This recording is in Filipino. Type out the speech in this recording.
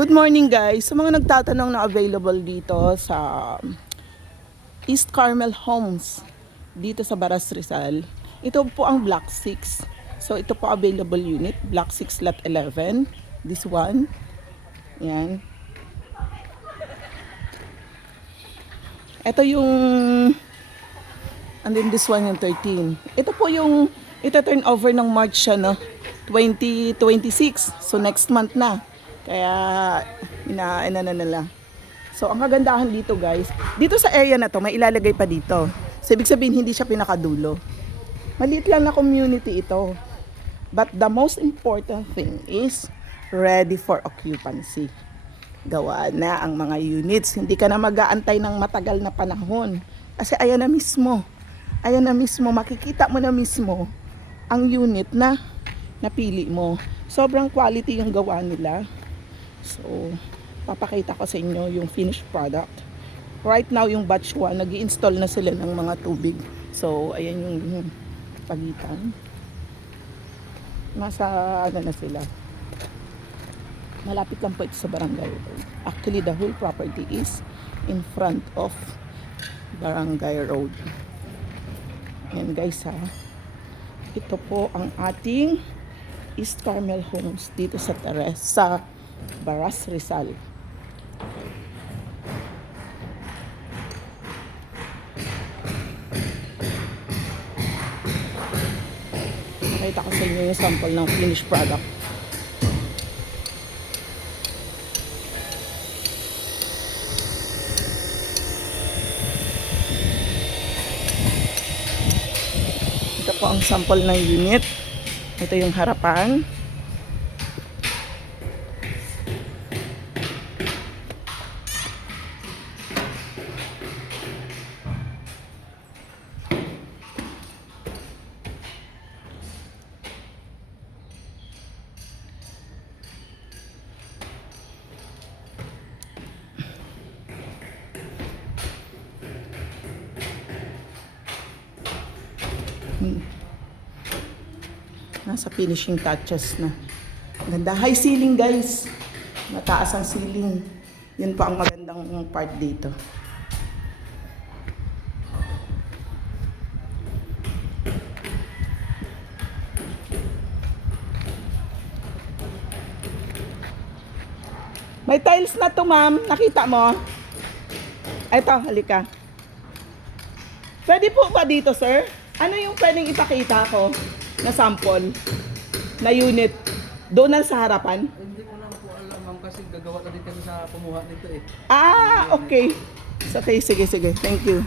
Good morning guys. Sa mga nagtatanong na available dito sa East Carmel Homes dito sa Baras Rizal, ito po ang Block 6. So ito po available unit, Block 6 Lot 11. This one. Yan. Ito yung and then this one yung 13. Ito po yung ita-turn over ng March siya, no? 2026. So next month na. Kaya inaano na nila. So ang kagandahan dito guys, dito sa area na to may ilalagay pa dito. So ibig sabihin hindi siya pinakadulo. Maliit lang na community ito. But the most important thing is ready for occupancy. Gawa na ang mga units. Hindi ka na mag-aantay ng matagal na panahon. Kasi ayan na mismo. Ayan na mismo. Makikita mo na mismo ang unit na napili mo. Sobrang quality yung gawa nila. So, papakita ko sa inyo yung finished product. Right now, yung batch 1, nag-i-install na sila ng mga tubig. So, ayan yung pagitan. Nasa, ano na sila. Malapit lang po ito sa Barangay Road. Actually, the whole property is in front of Barangay Road. Ayan guys ha. Ito po ang ating East Carmel Homes dito sa Teresa, Baras Rizal. Nakita ko sa inyo yung sample ng finished product. Ito po ang sample ng unit. Ito yung harapan. Nasa finishing touches na. Ganda. High ceiling guys. Mataas ang ceiling. Yun po ang magandang part dito. May tiles na to ma'am. Nakita mo? Ito, halika. Pwede po ba dito sir? Ano yung pwedeng ipakita ko na sample na unit doon na sa harapan? Hindi ko lang po alam ma'am kasi gagawa na din kami sa kumuha nito eh. Ah, okay. So, okay, sige. Thank you.